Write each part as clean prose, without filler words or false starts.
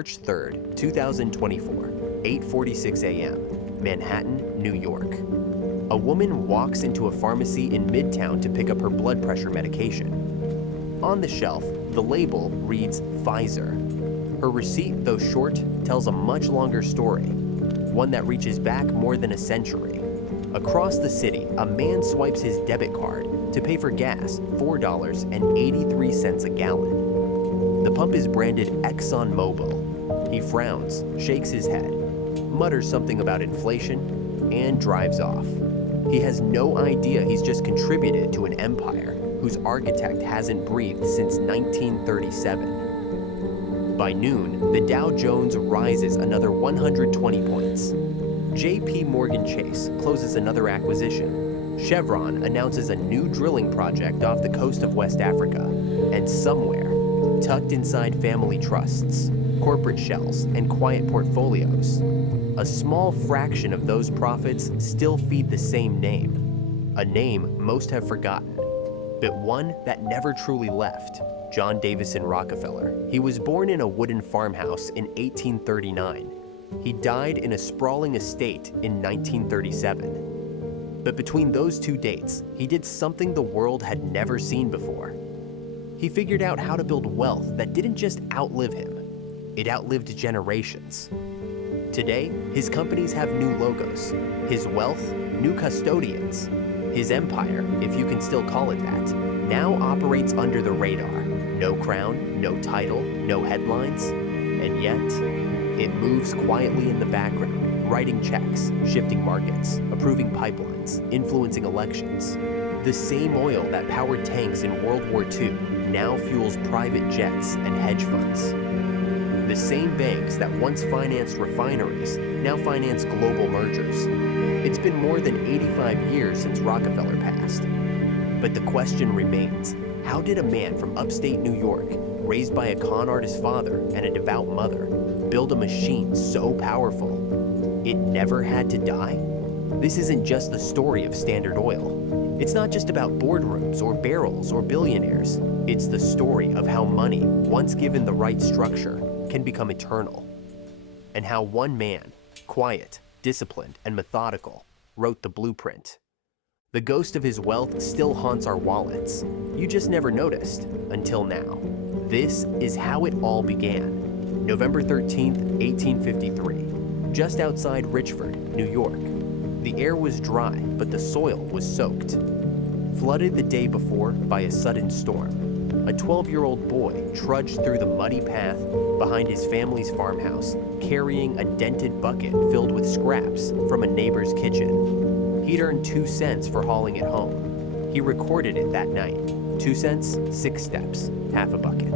March 3rd, 2024, 8:46 a.m., Manhattan, New York. A woman walks into a pharmacy in Midtown to pick up her blood pressure medication. On the shelf, the label reads Pfizer. Her receipt, though short, tells a much longer story, one that reaches back more than a century. Across the city, a man swipes his debit card to pay for gas, $4.83 a gallon. The pump is branded ExxonMobil. He frowns, shakes his head, mutters something about inflation, and drives off. He has no idea he's just contributed to an empire whose architect hasn't breathed since 1937. By noon, the Dow Jones rises another 120 points. JP Morgan Chase closes another acquisition. Chevron announces a new drilling project off the coast of West Africa. And somewhere, tucked inside family trusts, corporate shells, and quiet portfolios, a small fraction of those profits still feed the same name. A name most have forgotten, but one that never truly left. John Davison Rockefeller. He was born in a wooden farmhouse in 1839. He died in a sprawling estate in 1937. But between those two dates, he did something the world had never seen before. He figured out how to build wealth that didn't just outlive him, it outlived generations. Today, his companies have new logos, his wealth, new custodians. His empire, if you can still call it that, now operates under the radar. No crown, no title, no headlines, and yet, it moves quietly in the background, writing checks, shifting markets, approving pipelines, influencing elections. The same oil that powered tanks in World War II now fuels private jets and hedge funds. The same banks that once financed refineries now finance global mergers. It's been more than 85 years since Rockefeller passed. But the question remains, how did a man from upstate New York, raised by a con artist father and a devout mother, build a machine so powerful it never had to die? This isn't just the story of Standard Oil. It's not just about boardrooms or barrels or billionaires. It's the story of how money, once given the right structure, can become eternal. And how one man, quiet, disciplined, and methodical, wrote the blueprint. The ghost of his wealth still haunts our wallets. You just never noticed, until now. This is how it all began. November 13th, 1853, just outside Richford, New York. The air was dry, but the soil was soaked. Flooded the day before by a sudden storm, a 12-year-old boy trudged through the muddy path behind his family's farmhouse, carrying a dented bucket filled with scraps from a neighbor's kitchen. He'd earned 2 cents for hauling it home. He recorded it that night. 2 cents, 6 steps, half a bucket.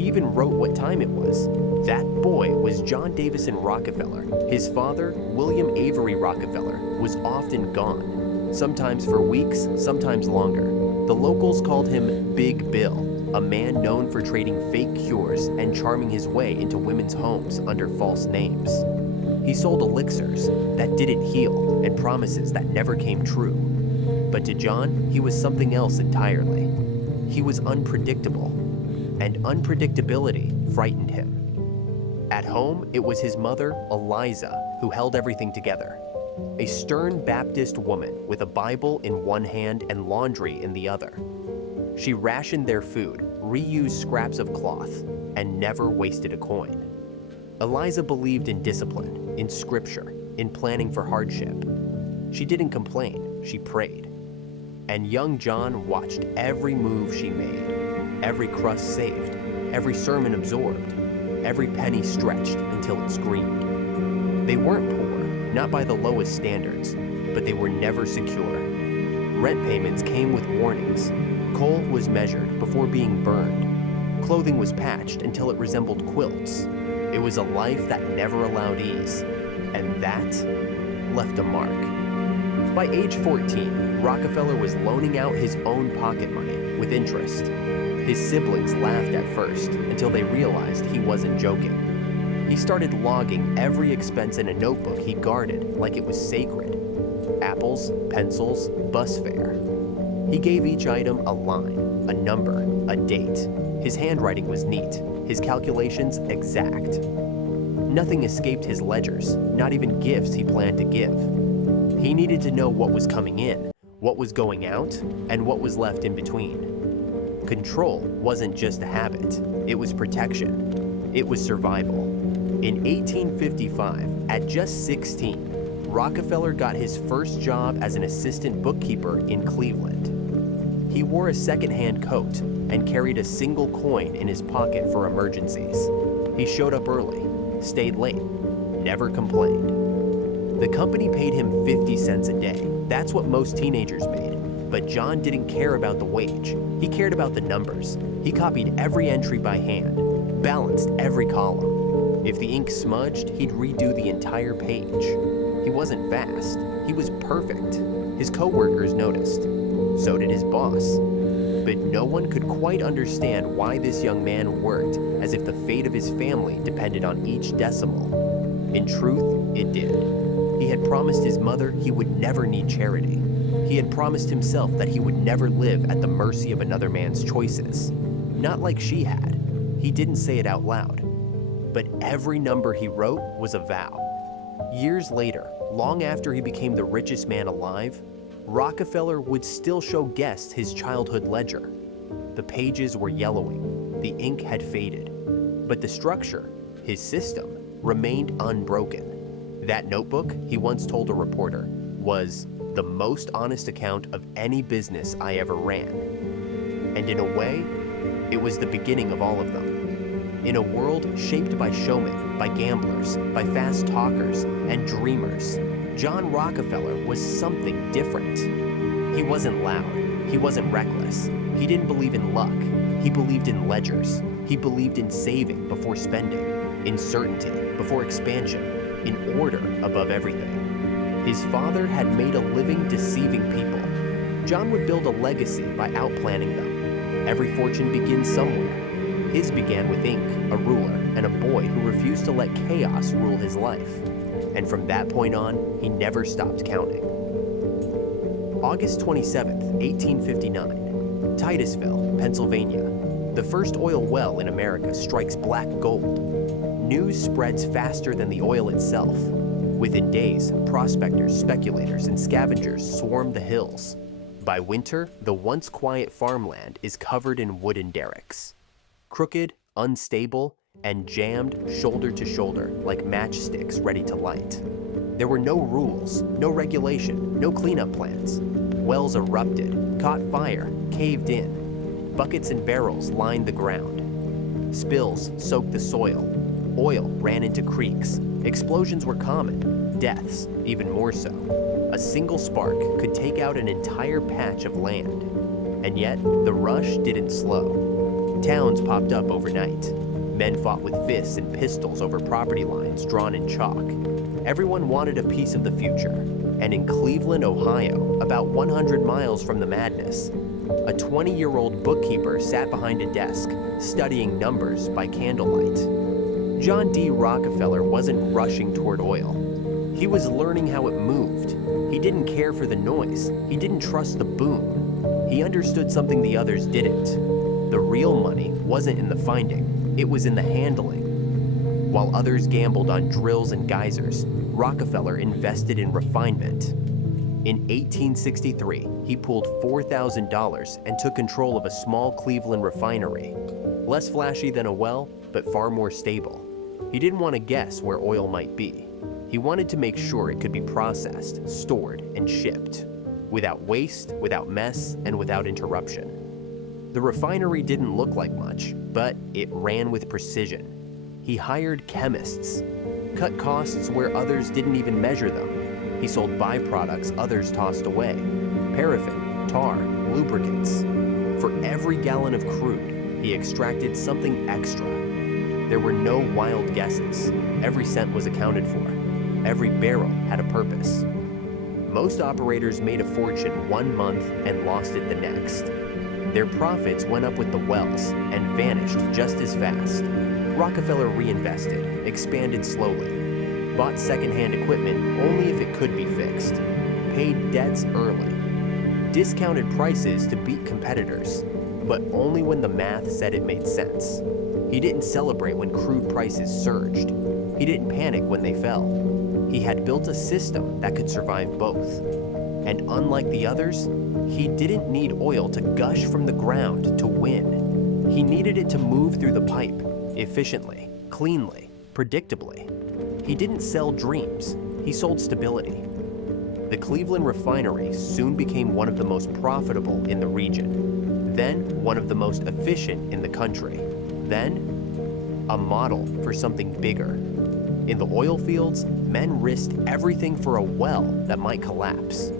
He even wrote what time it was. That boy was John Davison Rockefeller. His father, William Avery Rockefeller, was often gone, sometimes for weeks, sometimes longer. The locals called him Big Bill, a man known for trading fake cures and charming his way into women's homes under false names. He sold elixirs that didn't heal and promises that never came true. But to John, he was something else entirely. He was unpredictable, and unpredictability frightened him. At home, it was his mother, Eliza, who held everything together. A stern Baptist woman with a Bible in one hand and laundry in the other. She rationed their food, reused scraps of cloth, and never wasted a coin. Eliza believed in discipline, in scripture, in planning for hardship. She didn't complain, she prayed. And young John watched every move she made, every crust saved, every sermon absorbed, every penny stretched until it screamed. They weren't poor, not by the lowest standards, but they were never secure. Rent payments came with warnings. Coal was measured before being burned. Clothing was patched until it resembled quilts. It was a life that never allowed ease, and that left a mark. By age 14, Rockefeller was loaning out his own pocket money with interest. His siblings laughed at first until they realized he wasn't joking. He started logging every expense in a notebook he guarded like it was sacred. Apples, pencils, bus fare. He gave each item a line, a number, a date. His handwriting was neat, his calculations exact. Nothing escaped his ledgers, not even gifts he planned to give. He needed to know what was coming in, what was going out, and what was left in between. Control wasn't just a habit, it was protection. It was survival. In 1855, at just 16, Rockefeller got his first job as an assistant bookkeeper in Cleveland. He wore a second-hand coat and carried a single coin in his pocket for emergencies. He showed up early, stayed late, never complained. The company paid him 50 cents a day. That's what most teenagers made. But John didn't care about the wage. He cared about the numbers. He copied every entry by hand, balanced every column. If the ink smudged, he'd redo the entire page. He wasn't fast. He was perfect. His coworkers noticed. So did his boss. But no one could quite understand why this young man worked as if the fate of his family depended on each decimal. In truth, it did. He had promised his mother he would never need charity. He had promised himself that he would never live at the mercy of another man's choices. Not like she had. He didn't say it out loud. But every number he wrote was a vow. Years later, long after he became the richest man alive, Rockefeller would still show guests his childhood ledger. The pages were yellowing, the ink had faded, but the structure, his system, remained unbroken. That notebook, he once told a reporter, was the most honest account of any business I ever ran. And in a way, it was the beginning of all of them. In a world shaped by showmen, by gamblers, by fast talkers, and dreamers, John Rockefeller was something different. He wasn't loud. He wasn't reckless. He didn't believe in luck. He believed in ledgers. He believed in saving before spending, in certainty before expansion, in order above everything. His father had made a living deceiving people. John would build a legacy by outplanning them. Every fortune begins somewhere. His began with ink, a ruler, and a boy who refused to let chaos rule his life. And from that point on, he never stopped counting. August 27, 1859, Titusville, Pennsylvania. The first oil well in America strikes black gold. News spreads faster than the oil itself. Within days, prospectors, speculators, and scavengers swarm the hills. By winter, the once quiet farmland is covered in wooden derricks. Crooked, unstable, and jammed shoulder to shoulder like matchsticks ready to light. There were no rules, no regulation, no cleanup plans. Wells erupted, caught fire, caved in. Buckets and barrels lined the ground. Spills soaked the soil. Oil ran into creeks. Explosions were common, deaths even more so. A single spark could take out an entire patch of land. And yet, the rush didn't slow. Towns popped up overnight. Men fought with fists and pistols over property lines drawn in chalk. Everyone wanted a piece of the future. And in Cleveland, Ohio, about 100 miles from the madness, a 20-year-old bookkeeper sat behind a desk, studying numbers by candlelight. John D. Rockefeller wasn't rushing toward oil. He was learning how it moved. He didn't care for the noise. He didn't trust the boom. He understood something the others didn't. The real money wasn't in the finding, it was in the handling. While others gambled on drills and geysers, Rockefeller invested in refinement. In 1863, he pulled $4,000 and took control of a small Cleveland refinery. Less flashy than a well, but far more stable. He didn't want to guess where oil might be. He wanted to make sure it could be processed, stored, and shipped, without waste, without mess, and without interruption. The refinery didn't look like much, but it ran with precision. He hired chemists, cut costs where others didn't even measure them. He sold byproducts others tossed away, paraffin, tar, lubricants. For every gallon of crude, he extracted something extra. There were no wild guesses. Every cent was accounted for. Every barrel had a purpose. Most operators made a fortune 1 month and lost it the next. Their profits went up with the wells and vanished just as fast. Rockefeller reinvested, expanded slowly, bought secondhand equipment only if it could be fixed, paid debts early, discounted prices to beat competitors, but only when the math said it made sense. He didn't celebrate when crude prices surged. He didn't panic when they fell. He had built a system that could survive both. And unlike the others, he didn't need oil to gush from the ground to win. He needed it to move through the pipe, efficiently, cleanly, predictably. He didn't sell dreams, he sold stability. The Cleveland refinery soon became one of the most profitable in the region, then one of the most efficient in the country, then a model for something bigger. In the oil fields, men risked everything for a well that might collapse.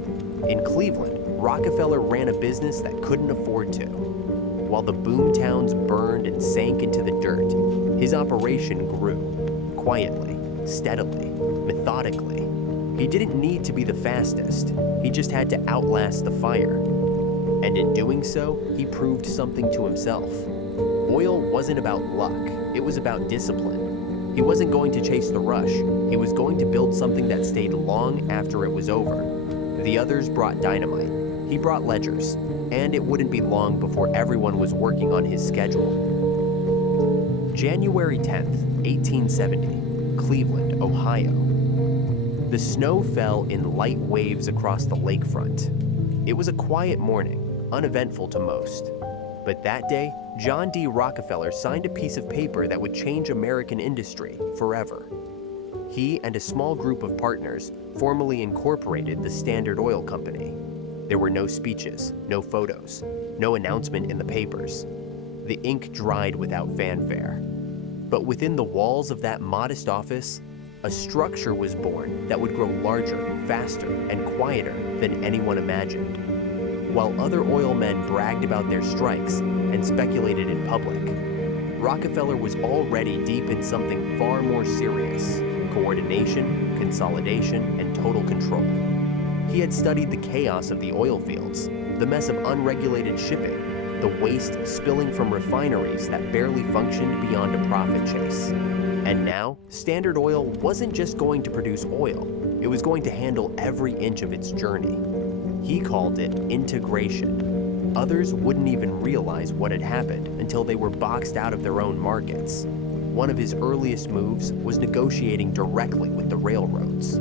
In Cleveland, Rockefeller ran a business that couldn't afford to. While the boom towns burned and sank into the dirt, his operation grew, quietly, steadily, methodically. He didn't need to be the fastest, he just had to outlast the fire. And in doing so, he proved something to himself. Oil wasn't about luck, it was about discipline. He wasn't going to chase the rush, he was going to build something that stayed long after it was over. The others brought dynamite, he brought ledgers, and it wouldn't be long before everyone was working on his schedule. January 10th, 1870, Cleveland, Ohio. The snow fell in light waves across the lakefront. It was a quiet morning, uneventful to most. But that day, John D. Rockefeller signed a piece of paper that would change American industry forever. He and a small group of partners formally incorporated the Standard Oil Company. There were no speeches, no photos, no announcement in the papers. The ink dried without fanfare. But within the walls of that modest office, a structure was born that would grow larger, faster, and quieter than anyone imagined. While other oil men bragged about their strikes and speculated in public, Rockefeller was already deep in something far more serious: coordination, consolidation, and total control. He had studied the chaos of the oil fields, the mess of unregulated shipping, the waste spilling from refineries that barely functioned beyond a profit chase. And now, Standard Oil wasn't just going to produce oil, it was going to handle every inch of its journey. He called it integration. Others wouldn't even realize what had happened until they were boxed out of their own markets. One of his earliest moves was negotiating directly with the railroads.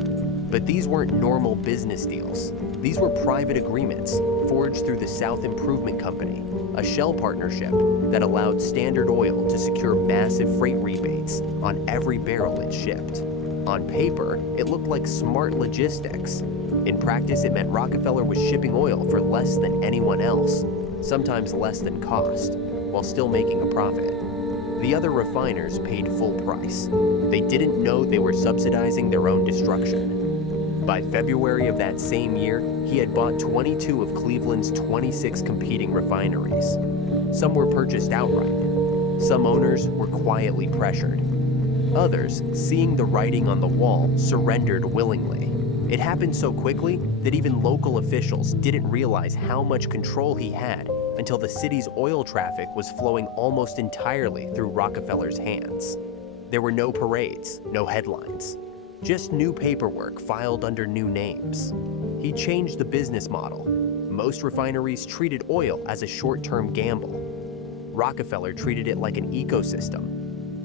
But these weren't normal business deals. These were private agreements forged through the South Improvement Company, a shell partnership that allowed Standard Oil to secure massive freight rebates on every barrel it shipped. On paper, it looked like smart logistics. In practice, it meant Rockefeller was shipping oil for less than anyone else, sometimes less than cost, while still making a profit. The other refiners paid full price. They didn't know they were subsidizing their own destruction. By February of that same year, he had bought 22 of Cleveland's 26 competing refineries. Some were purchased outright. Some owners were quietly pressured. Others, seeing the writing on the wall, surrendered willingly. It happened so quickly that even local officials didn't realize how much control he had until the city's oil traffic was flowing almost entirely through Rockefeller's hands. There were no parades, no headlines. Just new paperwork filed under new names. He changed the business model. Most refineries treated oil as a short-term gamble. Rockefeller treated it like an ecosystem.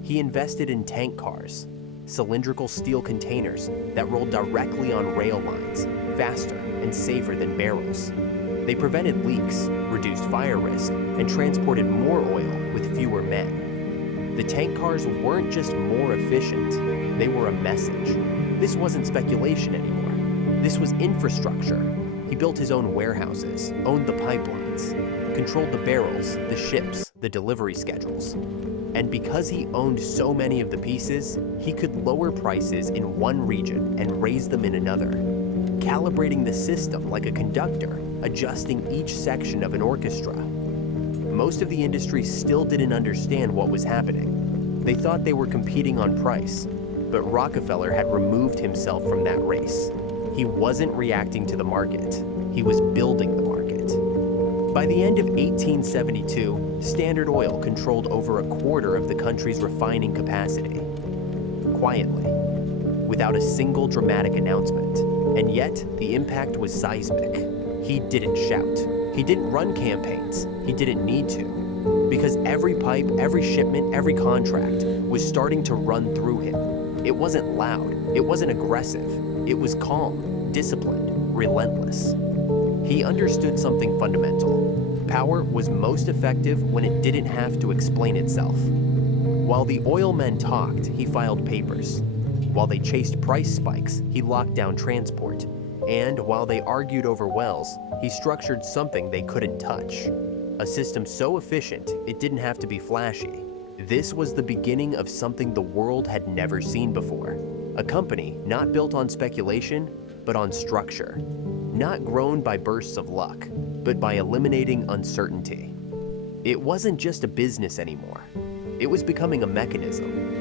He invested in tank cars, cylindrical steel containers that rolled directly on rail lines, faster and safer than barrels. They prevented leaks, reduced fire risk, and transported more oil with fewer men. The tank cars weren't just more efficient, they were a message. This wasn't speculation anymore. This was infrastructure. He built his own warehouses, owned the pipelines, controlled the barrels, the ships, the delivery schedules. And because he owned so many of the pieces, he could lower prices in one region and raise them in another, calibrating the system like a conductor, adjusting each section of an orchestra. Most of the industry still didn't understand what was happening. They thought they were competing on price, but Rockefeller had removed himself from that race. He wasn't reacting to the market, he was building the market. By the end of 1872, Standard Oil controlled over a quarter of the country's refining capacity. Quietly, without a single dramatic announcement. And yet, the impact was seismic. He didn't shout. He didn't run campaigns. He didn't need to. Because every pipe, every shipment, every contract was starting to run through him. It wasn't loud, it wasn't aggressive, it was calm, disciplined, relentless. He understood something fundamental. Power was most effective when it didn't have to explain itself. While the oil men talked, he filed papers. While they chased price spikes, he locked down transport. And while they argued over wells, he structured something they couldn't touch. A system so efficient, it didn't have to be flashy. This was the beginning of something the world had never seen before. A company not built on speculation, but on structure. Not grown by bursts of luck, but by eliminating uncertainty. It wasn't just a business anymore. It was becoming a mechanism.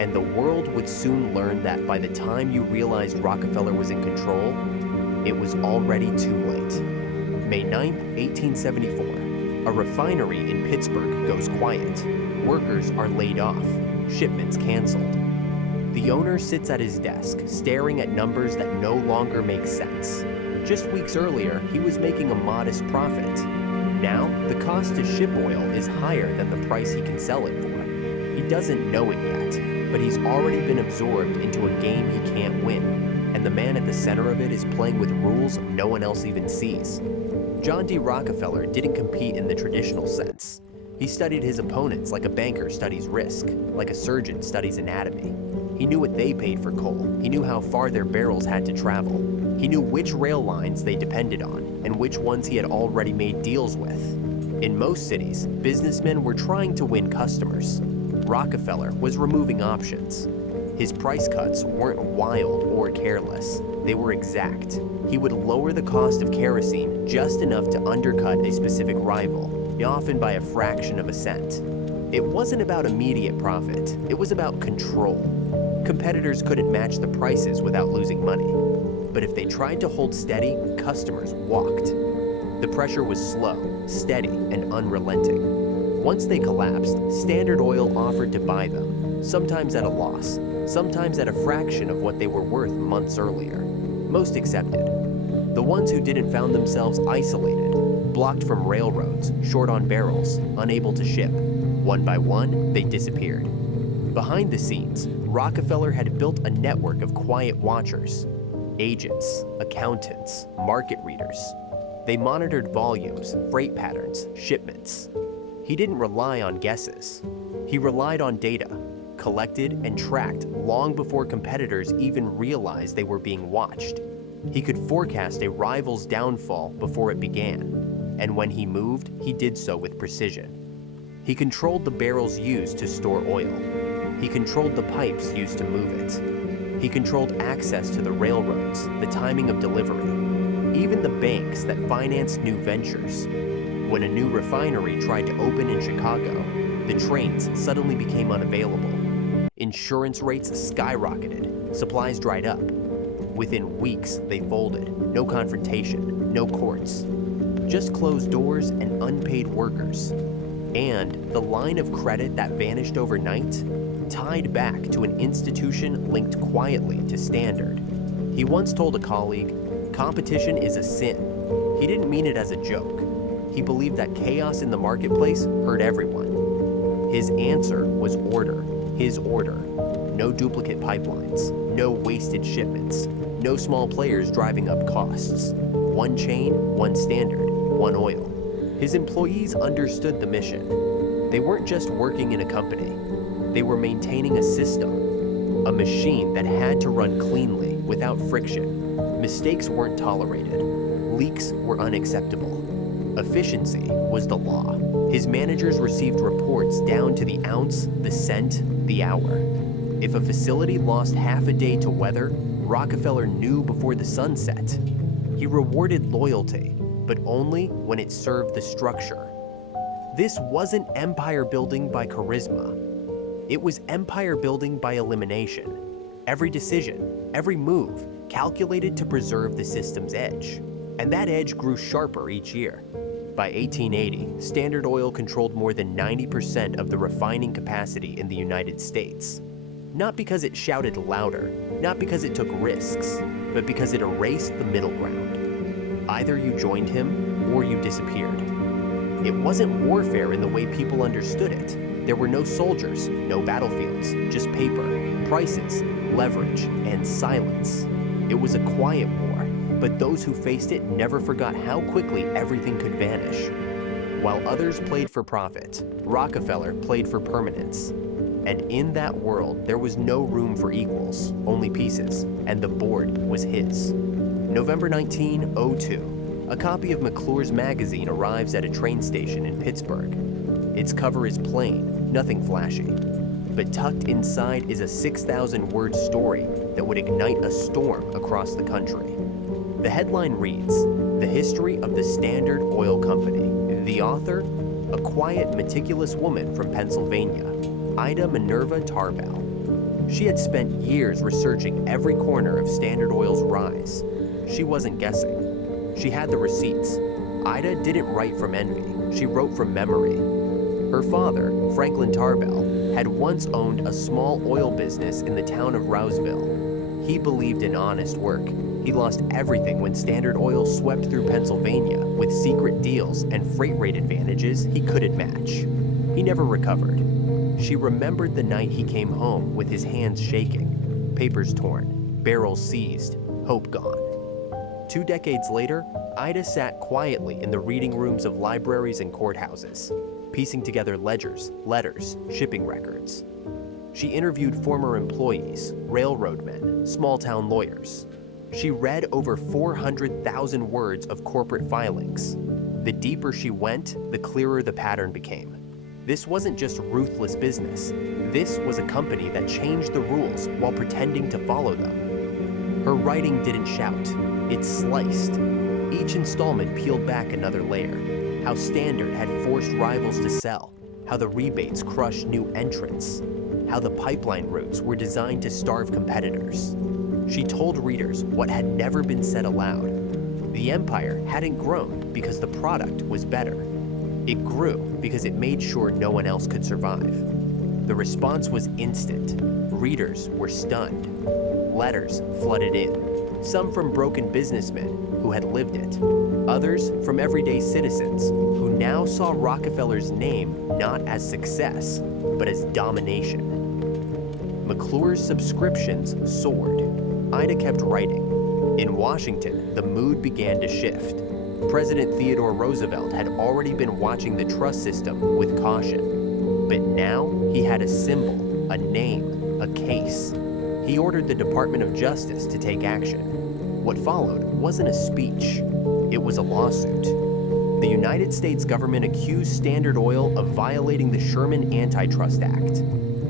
And the world would soon learn that by the time you realized Rockefeller was in control, it was already too late. May 9th, 1874, a refinery in Pittsburgh goes quiet. Workers are laid off, shipments canceled. The owner sits at his desk, staring at numbers that no longer make sense. Just weeks earlier, he was making a modest profit. Now, the cost to ship oil is higher than the price he can sell it for. He doesn't know it yet, but he's already been absorbed into a game he can't win, and the man at the center of it is playing with rules no one else even sees. John D. Rockefeller didn't compete in the traditional sense. He studied his opponents like a banker studies risk, like a surgeon studies anatomy. He knew what they paid for coal. He knew how far their barrels had to travel. He knew which rail lines they depended on and which ones he had already made deals with. In most cities, businessmen were trying to win customers. Rockefeller was removing options. His price cuts weren't wild or careless. They were exact. He would lower the cost of kerosene just enough to undercut a specific rival, often by a fraction of a cent. It wasn't about immediate profit. It was about control. Competitors couldn't match the prices without losing money. But if they tried to hold steady, customers walked. The pressure was slow, steady, and unrelenting. Once they collapsed, Standard Oil offered to buy them, sometimes at a loss, sometimes at a fraction of what they were worth months earlier. Most accepted. The ones who didn't found themselves isolated, blocked from railroads, short on barrels, unable to ship. One by one, they disappeared. Behind the scenes, Rockefeller had built a network of quiet watchers. Agents, accountants, market readers. They monitored volumes, freight patterns, shipments. He didn't rely on guesses. He relied on data, collected and tracked long before competitors even realized they were being watched. He could forecast a rival's downfall before it began, and when he moved, he did so with precision. He controlled the barrels used to store oil. He controlled the pipes used to move it. He controlled access to the railroads, the timing of delivery, even the banks that financed new ventures. When a new refinery tried to open in Chicago, the trains suddenly became unavailable. Insurance rates skyrocketed, supplies dried up. Within weeks, they folded. No confrontation, no courts. Just closed doors and unpaid workers. And the line of credit that vanished overnight tied back to an institution linked quietly to Standard. He once told a colleague, "Competition is a sin." He didn't mean it as a joke. He believed that chaos in the marketplace hurt everyone. His answer was order, his order. No duplicate pipelines, no wasted shipments, no small players driving up costs. One chain, one standard, one oil. His employees understood the mission. They weren't just working in a company. They were maintaining a system, a machine that had to run cleanly, without friction. Mistakes weren't tolerated. Leaks were unacceptable. Efficiency was the law. His managers received reports down to the ounce, the cent, the hour. If a facility lost half a day to weather, Rockefeller knew before the sun set. He rewarded loyalty, but only when it served the structure. This wasn't empire building by charisma. It was empire building by elimination. Every decision, every move, calculated to preserve the system's edge. And that edge grew sharper each year. By 1880, Standard Oil controlled more than 90% of the refining capacity in the United States. Not because it shouted louder, not because it took risks, but because it erased the middle ground. Either you joined him or you disappeared. It wasn't warfare in the way people understood it. There were no soldiers, no battlefields, just paper, Prices, leverage, and silence. It was a quiet war, but those who faced it never forgot how quickly everything could vanish. While others played for profit, Rockefeller played for permanence. And in that world, there was no room for equals, only pieces, and the board was his. November 1902, a copy of McClure's magazine arrives at a train station in Pittsburgh. Its cover is plain, nothing flashy. But tucked inside is a 6,000-word story that would ignite a storm across the country. The headline reads, "The History of the Standard Oil Company." The author, a quiet, meticulous woman from Pennsylvania, Ida Minerva Tarbell. She had spent years researching every corner of Standard Oil's rise. She wasn't guessing. She had the receipts. Ida didn't write from envy. She wrote from memory. Her father, Franklin Tarbell, had once owned a small oil business in the town of Rouseville. He believed in honest work. He lost everything when Standard Oil swept through Pennsylvania with secret deals and freight rate advantages he couldn't match. He never recovered. She remembered the night he came home with his hands shaking, papers torn, barrels seized, hope gone. 2 decades later, Ida sat quietly in the reading rooms of libraries and courthouses, piecing together ledgers, letters, shipping records. She interviewed former employees, railroadmen, small-town lawyers. She read over 400,000 words of corporate filings. The deeper she went, the clearer the pattern became. This wasn't just ruthless business. This was a company that changed the rules while pretending to follow them. Her writing didn't shout, it sliced. Each installment peeled back another layer. How Standard had forced rivals to sell, how the rebates crushed new entrants, how the pipeline routes were designed to starve competitors. She told readers what had never been said aloud. The empire hadn't grown because the product was better. It grew because it made sure no one else could survive. The response was instant. Readers were stunned. Letters flooded in, some from broken businessmen who had lived it, others from everyday citizens who now saw Rockefeller's name not as success, but as domination. McClure's subscriptions soared. Ida kept writing. In Washington, the mood began to shift. President Theodore Roosevelt had already been watching the trust system with caution. But now he had a symbol, a name, a case. He ordered the Department of Justice to take action. What followed wasn't a speech, it was a lawsuit. The United States government accused Standard Oil of violating the Sherman Antitrust Act.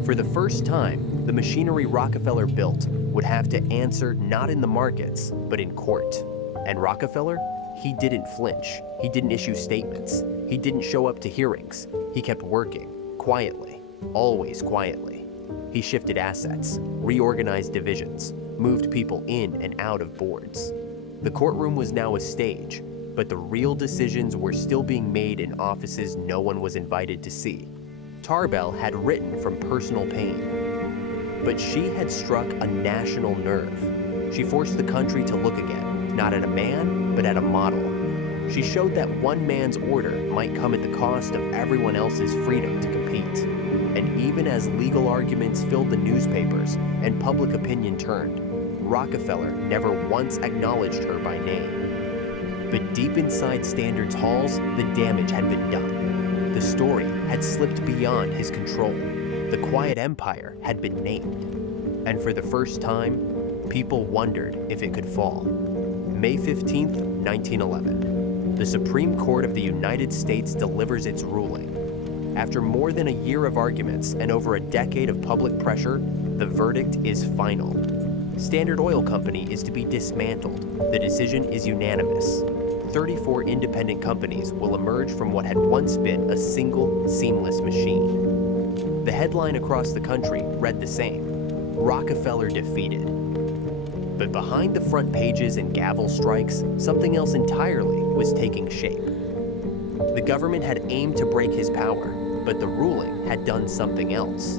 For the first time, the machinery Rockefeller built would have to answer not in the markets, but in court. And Rockefeller? He didn't flinch. He didn't issue statements. He didn't show up to hearings. He kept working, quietly, always quietly. He shifted assets, reorganized divisions, moved people in and out of boards. The courtroom was now a stage, but the real decisions were still being made in offices no one was invited to see. Tarbell had written from personal pain, but she had struck a national nerve. She forced the country to look again, not at a man, but at a model. She showed that one man's order might come at the cost of everyone else's freedom to compete. And even as legal arguments filled the newspapers and public opinion turned, Rockefeller never once acknowledged her by name. But deep inside Standard's halls, the damage had been done. The story had slipped beyond his control. The quiet empire had been named. And for the first time, people wondered if it could fall. May 15th, 1911. The Supreme Court of the United States delivers its ruling. After more than a year of arguments and over a decade of public pressure, the verdict is final. Standard Oil Company is to be dismantled. The decision is unanimous. 34 independent companies will emerge from what had once been a single, seamless machine. The headline across the country read the same: Rockefeller defeated. But behind the front pages and gavel strikes, something else entirely was taking shape. The government had aimed to break his power, but the ruling had done something else.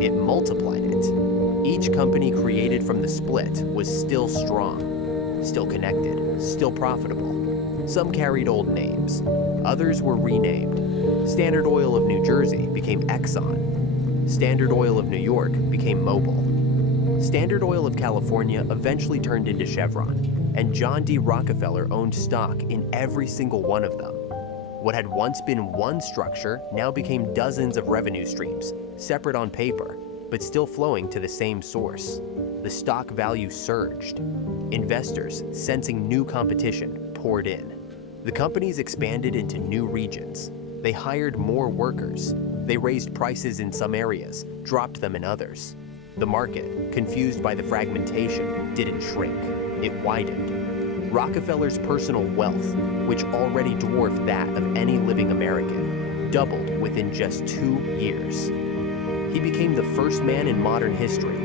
It multiplied it. Each company created from the split was still strong, still connected, still profitable. Some carried old names. Others were renamed. Standard Oil of New Jersey became Exxon. Standard Oil of New York became Mobil. Standard Oil of California eventually turned into Chevron, and John D. Rockefeller owned stock in every single one of them. What had once been one structure now became dozens of revenue streams, separate on paper, but still flowing to the same source. The stock value surged. Investors, sensing new competition, poured in. The companies expanded into new regions. They hired more workers. They raised prices in some areas, dropped them in others. The market, confused by the fragmentation, didn't shrink. It widened. Rockefeller's personal wealth, which already dwarfed that of any living American, doubled within just 2 years. He became the first man in modern history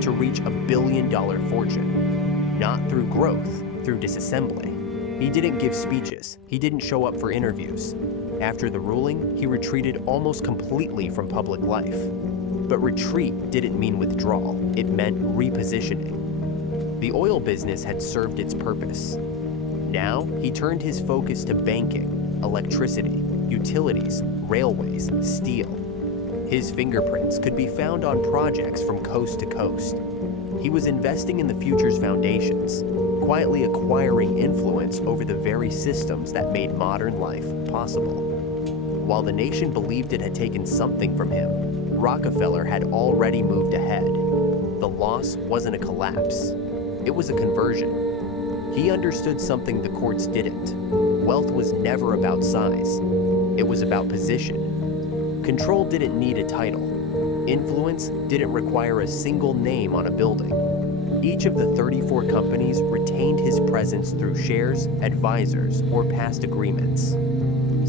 to reach $1 billion fortune. Not through growth, through disassembly. He didn't give speeches. He didn't show up for interviews. After the ruling, he retreated almost completely from public life. But retreat didn't mean withdrawal. It meant repositioning. The oil business had served its purpose. Now, he turned his focus to banking, electricity, utilities, railways, steel. His fingerprints could be found on projects from coast to coast. He was investing in the future's foundations, quietly acquiring influence over the very systems that made modern life possible. While the nation believed it had taken something from him, Rockefeller had already moved ahead. The loss wasn't a collapse. It was a conversion. He understood something the courts didn't. Wealth was never about size. It was about position. Control didn't need a title. Influence didn't require a single name on a building. Each of the 34 companies retained his presence through shares, advisors, or past agreements.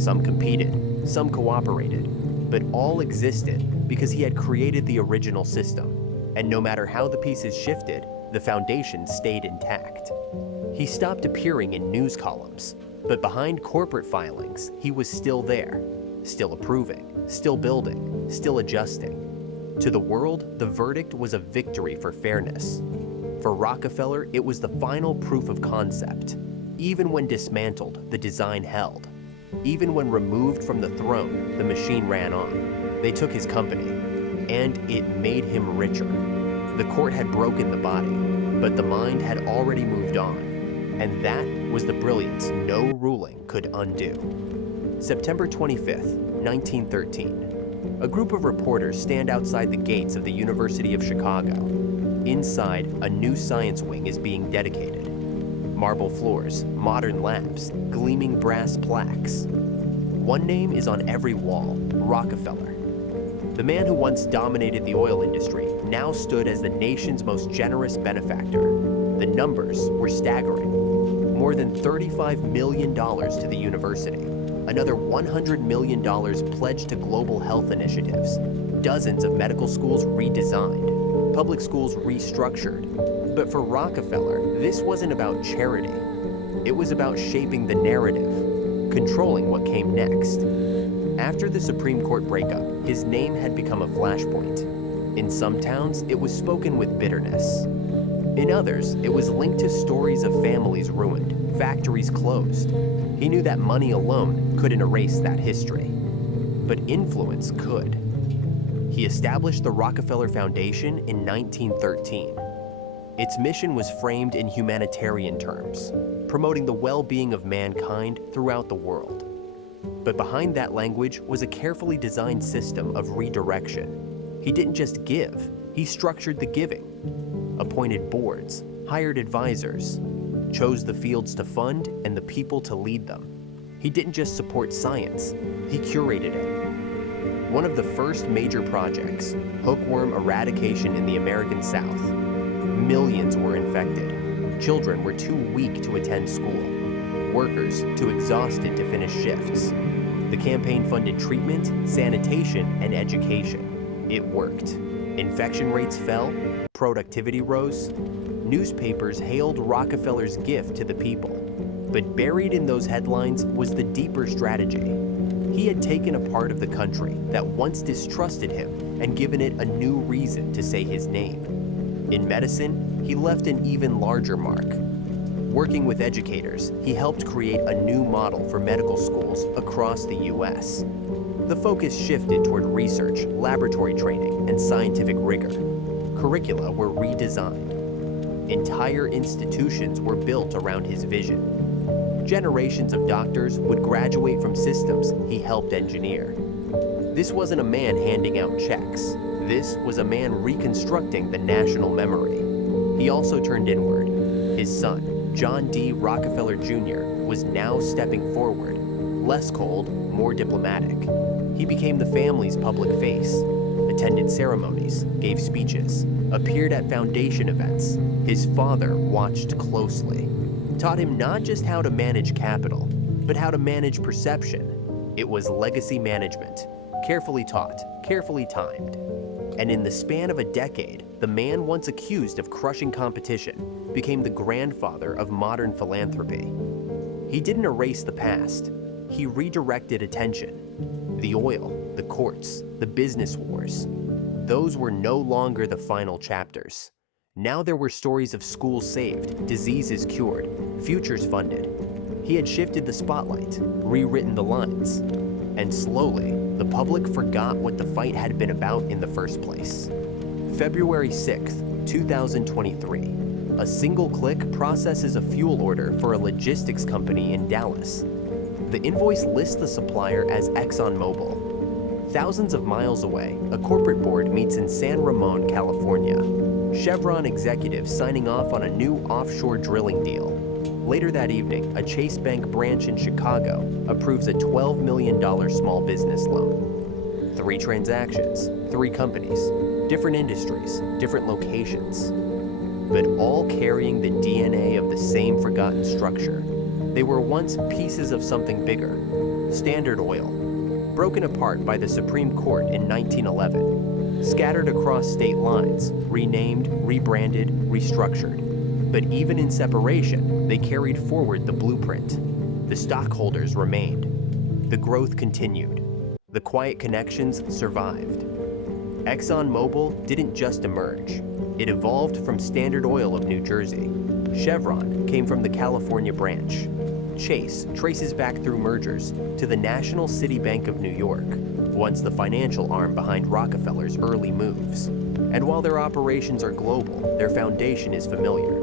Some competed, some cooperated, but all existed because he had created the original system. And no matter how the pieces shifted, the foundation stayed intact. He stopped appearing in news columns, but behind corporate filings, he was still there, still approving, still building, still adjusting. To the world, the verdict was a victory for fairness. For Rockefeller, it was the final proof of concept. Even when dismantled, the design held. Even when removed from the throne, the machine ran on. They took his company, and it made him richer. The court had broken the body, but the mind had already moved on. And that was the brilliance no ruling could undo. September 25th, 1913. A group of reporters stand outside the gates of the University of Chicago. Inside, a new science wing is being dedicated. Marble floors, modern labs, gleaming brass plaques. One name is on every wall, Rockefeller. The man who once dominated the oil industry now stood as the nation's most generous benefactor. The numbers were staggering. More than $35 million to the university. Another $100 million pledged to global health initiatives. Dozens of medical schools redesigned. Public schools restructured. But for Rockefeller, this wasn't about charity. It was about shaping the narrative, controlling what came next. After the Supreme Court breakup, his name had become a flashpoint. In some towns, it was spoken with bitterness. In others, it was linked to stories of families ruined, factories closed. He knew that money alone couldn't erase that history. But influence could. He established the Rockefeller Foundation in 1913. Its mission was framed in humanitarian terms, promoting the well-being of mankind throughout the world. But behind that language was a carefully designed system of redirection. He didn't just give, he structured the giving, appointed boards, hired advisors, chose the fields to fund and the people to lead them. He didn't just support science, he curated it. One of the first major projects, hookworm eradication in the American South. Millions were infected. Children were too weak to attend school. Workers too exhausted to finish shifts. The campaign funded treatment, sanitation, and education. It worked. Infection rates fell, productivity rose. Newspapers hailed Rockefeller's gift to the people. But buried in those headlines was the deeper strategy. He had taken a part of the country that once distrusted him and given it a new reason to say his name. In medicine, he left an even larger mark. Working with educators, he helped create a new model for medical schools across the U.S. The focus shifted toward research, laboratory training, and scientific rigor. Curricula were redesigned. Entire institutions were built around his vision. Generations of doctors would graduate from systems he helped engineer. This wasn't a man handing out checks. This was a man reconstructing the national memory. He also turned inward. His son, John D. Rockefeller Jr., was now stepping forward, less cold, more diplomatic. He became the family's public face, attended ceremonies, gave speeches, appeared at foundation events. His father watched closely, taught him not just how to manage capital, but how to manage perception. It was legacy management, carefully taught, carefully timed. And in the span of a decade, the man once accused of crushing competition became the grandfather of modern philanthropy. He didn't erase the past. He redirected attention. The oil, the courts, the business wars, those were no longer the final chapters. Now there were stories of schools saved, diseases cured, futures funded. He had shifted the spotlight, rewritten the lines, and slowly, the public forgot what the fight had been about in the first place. February 6th, 2023, a single click processes a fuel order for a logistics company in Dallas. The invoice lists the supplier as ExxonMobil. Thousands of miles away, a corporate board meets in San Ramon, California. Chevron executives signing off on a new offshore drilling deal. Later that evening, a Chase Bank branch in Chicago approves a $12 million small business loan. 3 transactions, 3 companies, different industries, different locations, but all carrying the DNA of the same forgotten structure. They were once pieces of something bigger, Standard Oil, broken apart by the Supreme Court in 1911, scattered across state lines, renamed, rebranded, restructured. But even in separation, they carried forward the blueprint. The stockholders remained. The growth continued. The quiet connections survived. ExxonMobil didn't just emerge. It evolved from Standard Oil of New Jersey. Chevron came from the California branch. Chase traces back through mergers to the National City Bank of New York, once the financial arm behind Rockefeller's early moves. And while their operations are global, their foundation is familiar.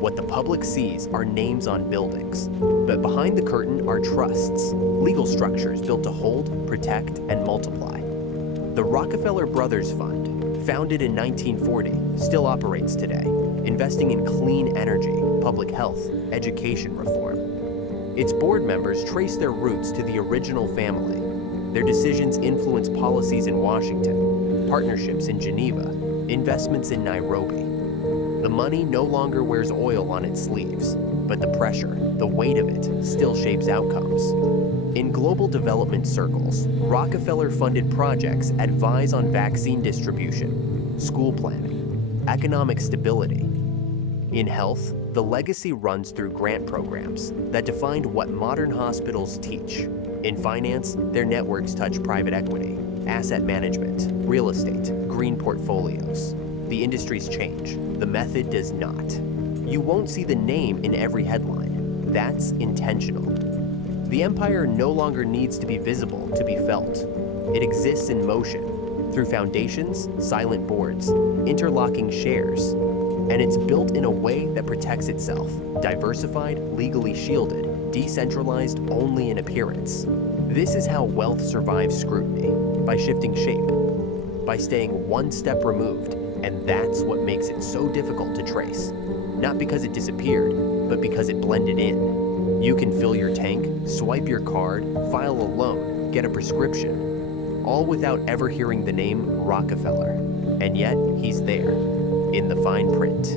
What the public sees are names on buildings, but behind the curtain are trusts, legal structures built to hold, protect, and multiply. The Rockefeller Brothers Fund, founded in 1940, still operates today, investing in clean energy, public health, education reform. Its board members trace their roots to the original family. Their decisions influence policies in Washington, partnerships in Geneva, investments in Nairobi. The money no longer wears oil on its sleeves, but the pressure, the weight of it, still shapes outcomes. In global development circles, Rockefeller-funded projects advise on vaccine distribution, school planning, economic stability. In health, the legacy runs through grant programs that defined what modern hospitals teach. In finance, their networks touch private equity, asset management, real estate, green portfolios. The industries change, the method does not. You won't see the name in every headline. That's intentional. The empire no longer needs to be visible to be felt. It exists in motion, through foundations, silent boards, interlocking shares, and it's built in a way that protects itself, diversified, legally shielded, decentralized only in appearance. This is how wealth survives scrutiny, by shifting shape, by staying one step removed, and that's what makes it so difficult to trace. Not because it disappeared, but because it blended in. You can fill your tank, swipe your card, file a loan, get a prescription, all without ever hearing the name Rockefeller. And yet, he's there, in the fine print,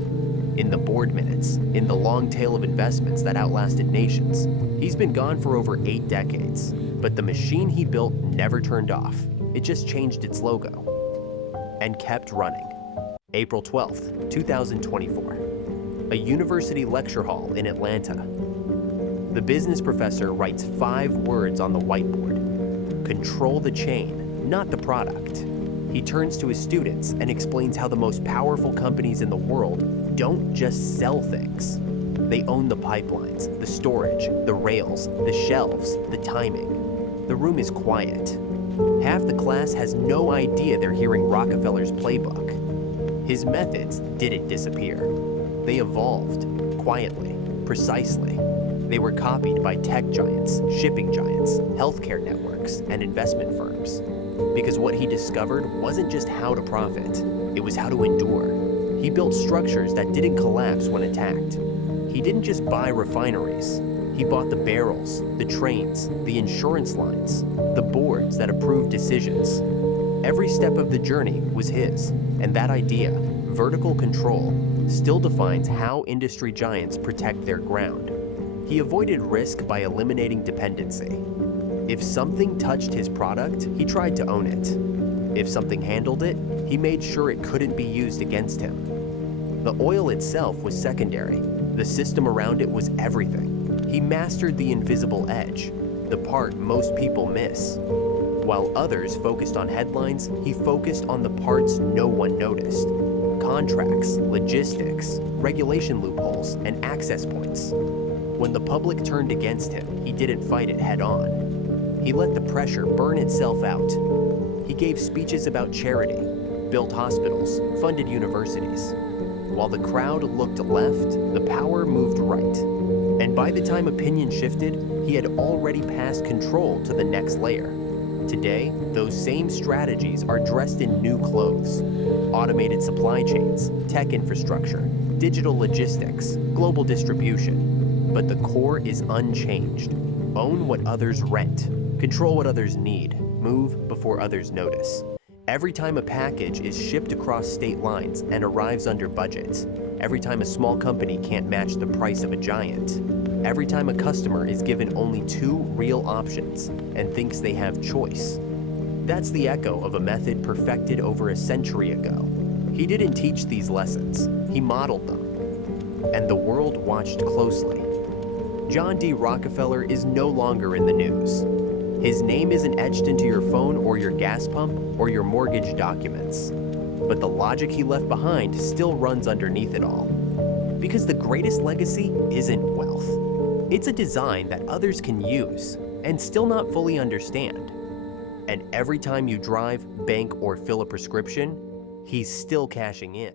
in the board minutes, in the long tail of investments that outlasted nations. He's been gone for over 8 decades, but the machine he built never turned off. It just changed its logo and kept running. April 12th, 2024. A university lecture hall in Atlanta. The business professor writes 5 words on the whiteboard. Control the chain, not the product. He turns to his students and explains how the most powerful companies in the world don't just sell things. They own the pipelines, the storage, the rails, the shelves, the timing. The room is quiet. Half the class has no idea they're hearing Rockefeller's playbook. His methods didn't disappear. They evolved, quietly, precisely. They were copied by tech giants, shipping giants, healthcare networks, and investment firms. Because what he discovered wasn't just how to profit, it was how to endure. He built structures that didn't collapse when attacked. He didn't just buy refineries. He bought the barrels, the trains, the insurance lines, the boards that approved decisions. Every step of the journey was his, and that idea, vertical control, still defines how industry giants protect their ground. He avoided risk by eliminating dependency. If something touched his product, he tried to own it. If something handled it, he made sure it couldn't be used against him. The oil itself was secondary. The system around it was everything. He mastered the invisible edge, the part most people miss. While others focused on headlines, he focused on the parts no one noticed. Contracts, logistics, regulation loopholes, and access points. When the public turned against him, he didn't fight it head-on. He let the pressure burn itself out. He gave speeches about charity, built hospitals, funded universities. While the crowd looked left, the power moved right. And by the time opinion shifted, he had already passed control to the next layer. Today, those same strategies are dressed in new clothes. Automated supply chains, tech infrastructure, digital logistics, global distribution. But the core is unchanged. Own what others rent. Control what others need. Move before others notice. Every time a package is shipped across state lines and arrives under budget, every time a small company can't match the price of a giant, every time a customer is given only 2 real options and thinks they have choice. That's the echo of a method perfected over a century ago. He didn't teach these lessons, he modeled them. And the world watched closely. John D. Rockefeller is no longer in the news. His name isn't etched into your phone or your gas pump or your mortgage documents. But the logic he left behind still runs underneath it all. Because the greatest legacy isn't wealth. It's a design that others can use and still not fully understand. And every time you drive, bank, or fill a prescription, he's still cashing in.